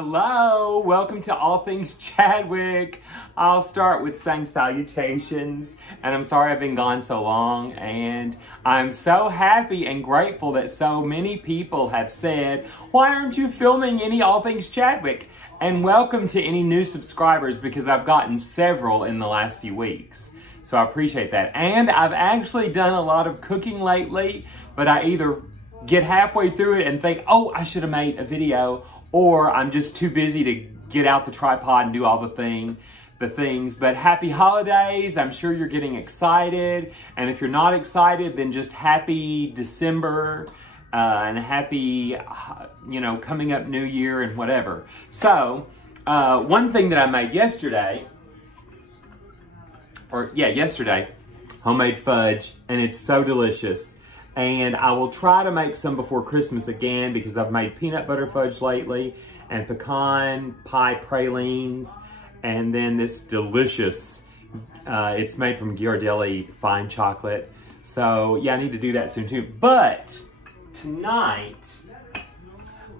Hello, welcome to All Things Chadwick. I'll start with saying salutations, and I'm sorry I've been gone so long, and I'm so happy and grateful that so many people have said, why aren't you filming any All Things Chadwick? And welcome to any new subscribers, because I've gotten several in the last few weeks. So I appreciate that. And I've actually done a lot of cooking lately, but I either get halfway through it and think, oh, I should have made a video, or I'm just too busy to get out the tripod and do all the things. But happy holidays. I'm sure you're getting excited. And if you're not excited, then just happy December and happy, coming up New Year and whatever. So, one thing that I made yesterday, homemade fudge, and it's so delicious. And I will try to make some before Christmas again, because I've made peanut butter fudge lately and pecan pie pralines. And then this delicious, it's made from Ghirardelli fine chocolate. So yeah, I need to do that soon too. But tonight,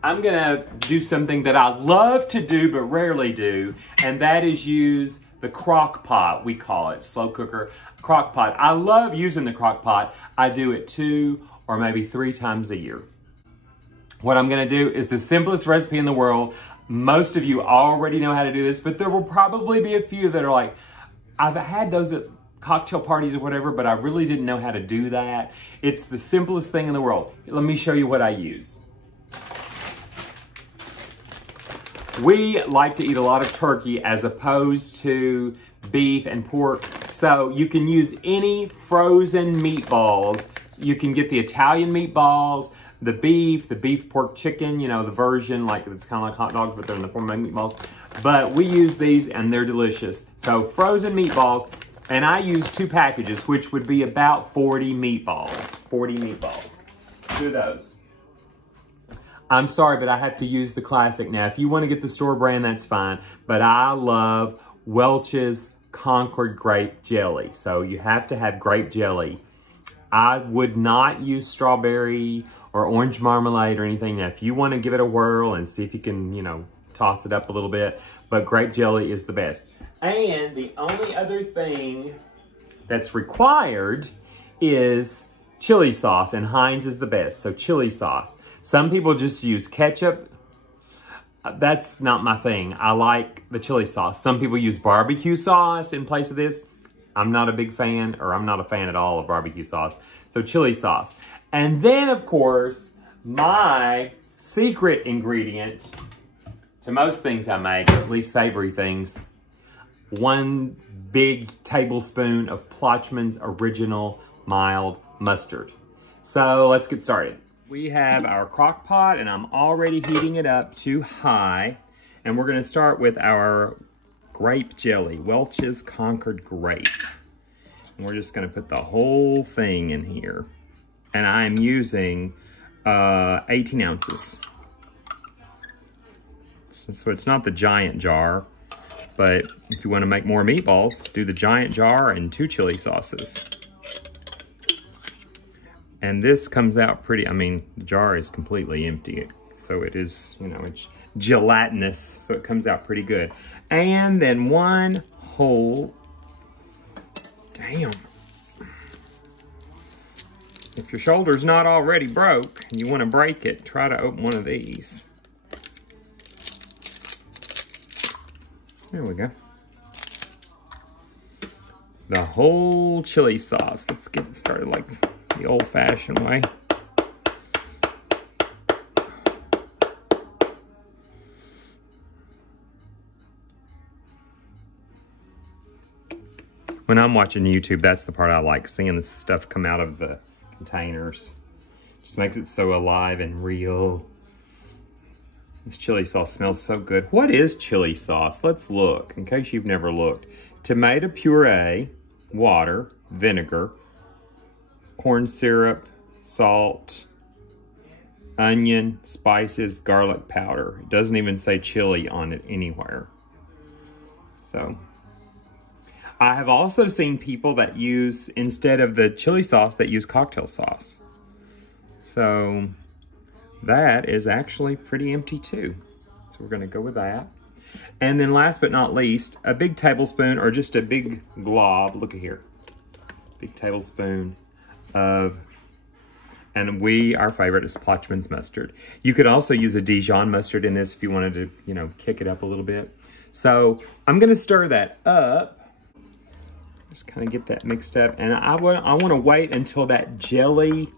I'm gonna do something that I love to do but rarely do. And that is use the crock pot, we call it, slow cooker crock pot. I love using the crock pot. I do it 2 or maybe 3 times a year. What I'm gonna do is the simplest recipe in the world. Most of you already know how to do this, but there will probably be a few that are like, I've had those at cocktail parties or whatever, but I really didn't know how to do that. It's the simplest thing in the world. Let me show you what I use. We like to eat a lot of turkey as opposed to beef and pork. So you can use any frozen meatballs. You can get the Italian meatballs, the beef pork chicken, the version, like it's kind of like hot dogs, but they're in the form of meatballs. But we use these and they're delicious. So frozen meatballs, and I use 2 packages, which would be about 40 meatballs. 40 meatballs. 2 of those. I'm sorry, but I have to use the classic. Now, if you want to get the store brand, that's fine. But I love Welch's Concord grape jelly. So you have to have grape jelly. I would not use strawberry or orange marmalade or anything. Now, if you want to give it a whirl and see if you can, toss it up a little bit, but grape jelly is the best. And the only other thing that's required is chili sauce, and Heinz is the best, so chili sauce. Some people just use ketchup. That's not my thing. I like the chili sauce. Some people use barbecue sauce in place of this. I'm not a big fan, or I'm not a fan at all of barbecue sauce. So chili sauce. And then, of course, my secret ingredient to most things I make, or at least savory things, 1 big tablespoon of Plotchman's Original Mild Mustard. So let's get started. We have our crock pot, and I'm already heating it up to high. And we're gonna start with our grape jelly, Welch's Concord grape. And we're just gonna put the whole thing in here. And I'm using 18 ounces. So it's not the giant jar, but if you wanna make more meatballs, do the giant jar and 2 chili sauces. And this comes out pretty, the jar is completely empty. So it is, it's gelatinous, so it comes out pretty good. And then 1 whole, damn. If your shoulder's not already broke and you want to break it, try to open one of these. There we go. The whole chili sauce. Let's get it started like the old-fashioned way. When I'm watching YouTube, that's the part I like, seeing the stuff come out of the containers. Just makes it so alive and real. This chili sauce smells so good. What is chili sauce? Let's look, in case you've never looked. Tomato puree, water, vinegar, corn syrup, salt, onion, spices, garlic powder. It doesn't even say chili on it anywhere. So, I have also seen people that use, instead of the chili sauce, that use cocktail sauce. So, that is actually pretty empty too. So we're gonna go with that. And then last but not least, a big tablespoon or just a big glob, look at here. Big tablespoon of, and our favorite is Plotchman's mustard. You could also use a Dijon mustard in this if you wanted to, you know, kick it up a little bit. So I'm gonna stir that up. Just kind of get that mixed up. And I wanna wait until that jelly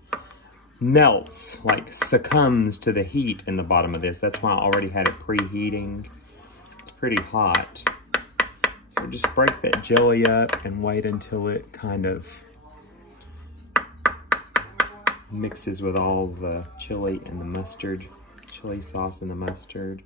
melts, like succumbs to the heat in the bottom of this. That's why I already had it preheating. It's pretty hot. So just break that jelly up and wait until it kind of mixes with all the chili and the mustard, chili sauce and the mustard.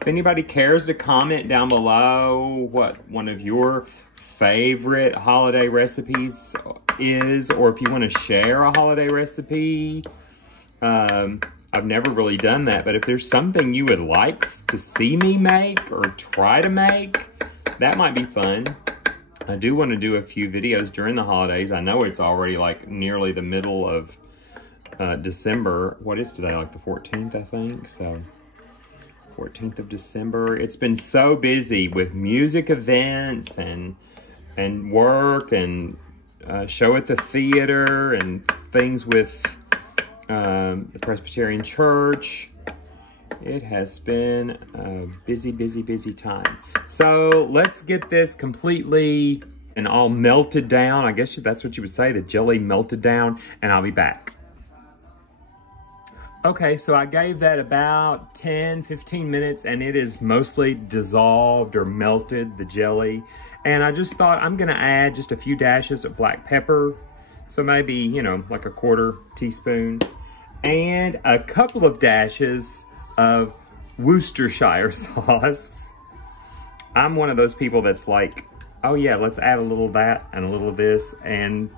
If anybody cares to comment down below what one of your favorite holiday recipes is, or if you want to share a holiday recipe. I've never really done that, but if there's something you would like to see me make or try to make, that might be fun. I do want to do a few videos during the holidays. I know it's already like nearly the middle of December. What is today, like the 14th, I think? So 14th of December. It's been so busy with music events and work and show at the theater and things with the Presbyterian Church. It has been a busy, busy, busy time. So let's get this completely and all melted down. I guess that's what you would say, the jelly melted down, and I'll be back. Okay, so I gave that about 10, 15 minutes, and it is mostly dissolved or melted, the jelly. And I just thought I'm gonna add just a few dashes of black pepper. So maybe, you know, like a 1/4 teaspoon. And a couple of dashes of Worcestershire sauce. I'm one of those people that's like, oh yeah, let's add a little of that and a little of this. And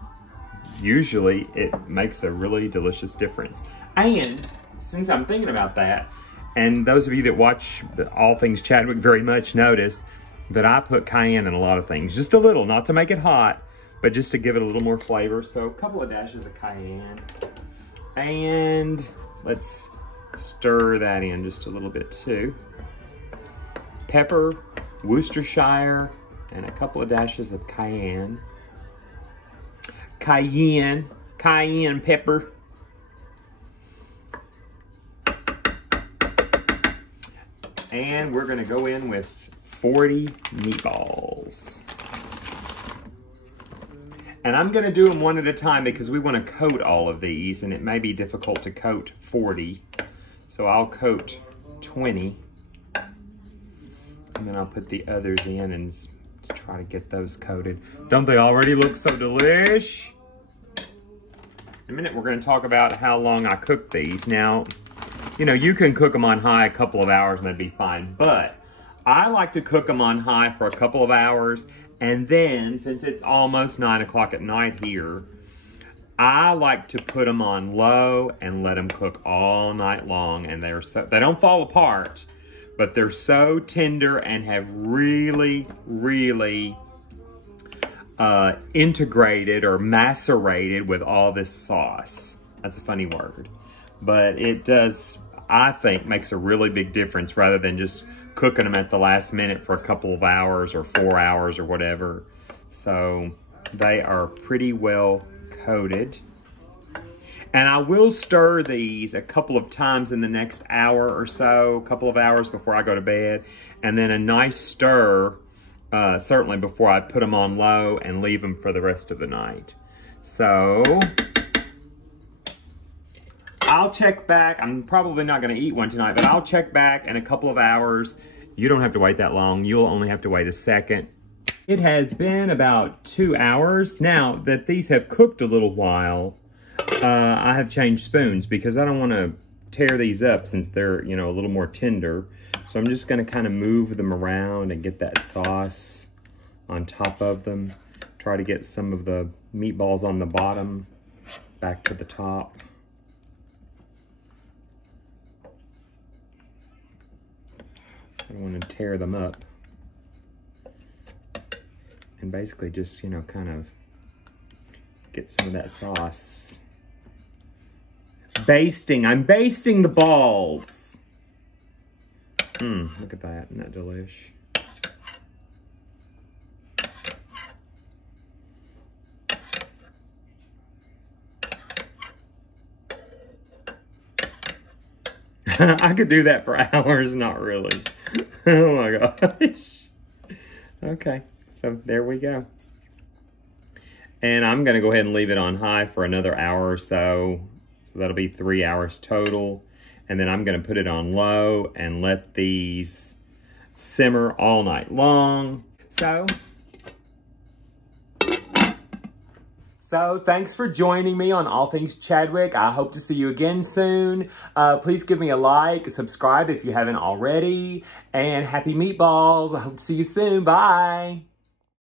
usually it makes a really delicious difference. And since I'm thinking about that, and those of you that watch All Things Chadwick very much notice that I put cayenne in a lot of things. Just a little, not to make it hot, but just to give it a little more flavor. So a couple of dashes of cayenne. And let's stir that in just a little bit too. Pepper, Worcestershire, and a couple of dashes of cayenne. Cayenne pepper. And we're gonna go in with 40 meatballs. And I'm gonna do them one at a time because we wanna coat all of these, and it may be difficult to coat 40. So I'll coat 20. And then I'll put the others in and try to get those coated. Don't they already look so delish? In a minute, we're gonna talk about how long I cook these. Now, you know, you can cook them on high a couple of hours and that'd be fine, but I like to cook them on high for a couple of hours, and then, since it's almost 9 o'clock at night here, I like to put them on low and let them cook all night long, and they don't fall apart, but they're so tender and have really, really integrated or macerated with all this sauce. That's a funny word, but it does, I think, makes a really big difference rather than just cooking them at the last minute for a couple of hours or 4 hours or whatever. So they are pretty well coated. And I will stir these a couple of times in the next hour or so, a couple of hours before I go to bed. And then a nice stir, certainly before I put them on low and leave them for the rest of the night. So I'll check back. I'm probably not gonna eat one tonight, but I'll check back in a couple of hours. You don't have to wait that long. You'll only have to wait a second. It has been about 2 hours. Now that these have cooked a little while, I have changed spoons because I don't wanna tear these up since they're, you know, a little more tender. So I'm just gonna kind of move them around and get that sauce on top of them. Try to get some of the meatballs on the bottom back to the top. I want to tear them up and basically just, you know, kind of get some of that sauce. Basting, I'm basting the balls. Look at that. Isn't that delish? I could do that for hours, not really. Oh my gosh. Okay, so there we go. And I'm gonna go ahead and leave it on high for another hour or so. So that'll be 3 hours total. And then I'm gonna put it on low and let these simmer all night long. So thanks for joining me on All Things Chadwick. I hope to see you again soon. Please give me a like, subscribe if you haven't already, and happy meatballs. I hope to see you soon. Bye.